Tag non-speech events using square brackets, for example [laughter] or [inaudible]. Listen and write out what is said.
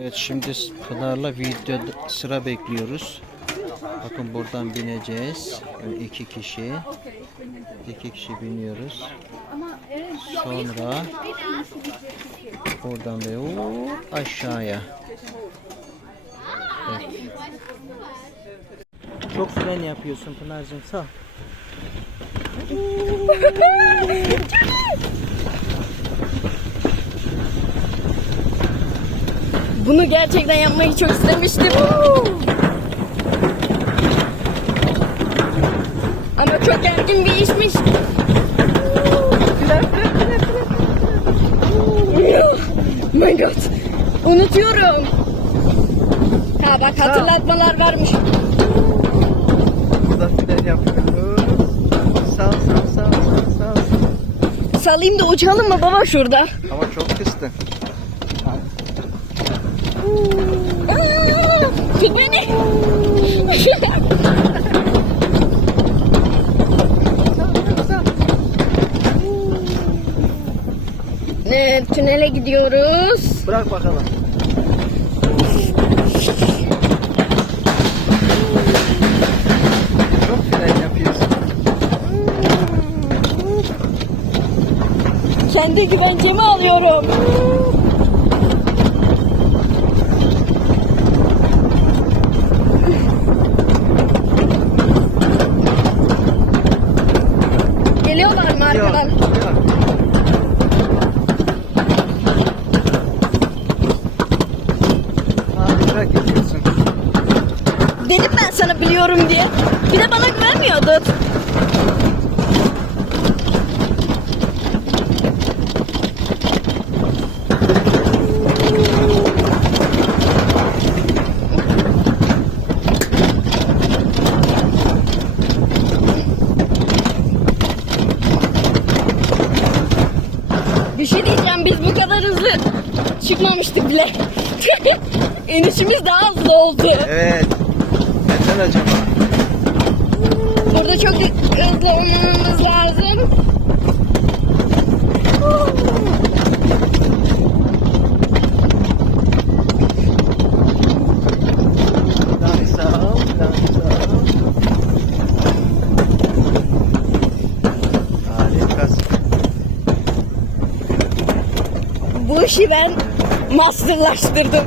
Evet şimdi Pınar'la video sıra bekliyoruz. Bakın buradan bineceğiz. Yani iki kişi. iki kişi biniyoruz. Sonra buradan da hop aşağıya. Evet. Çok fren yapıyorsun Pınar'cığım sağ. [laughs] Bunu gerçekten yapmayı çok istemiştim. Ama çok ergin bir işmiş. Oh my god. Unutuyorum. Ha bak hatırlatmalar varmış. Burada fren yapıyoruz. Sağ sağ sağ sağ sağ. Salayım da uçalım mı baba şurada? Ama çok kıstın. Beni. Evet, tünele gidiyoruz. Bırak bakalım. Çok fren yapıyorsun. Kendi güvencemi alıyorum. Geliyorlar mı arkadan? Bırak yapıyorsun. Dedim ben sana biliyorum diye. Bir de bana güvenmiyordun. Bir şey diyeceğim biz bu kadar hızlı çıkmamıştık bile. [laughs] İnişimiz daha hızlı oldu. Evet. Neden acaba? Burada çok hızlı olmamız lazım. bu işi ben masterlaştırdım.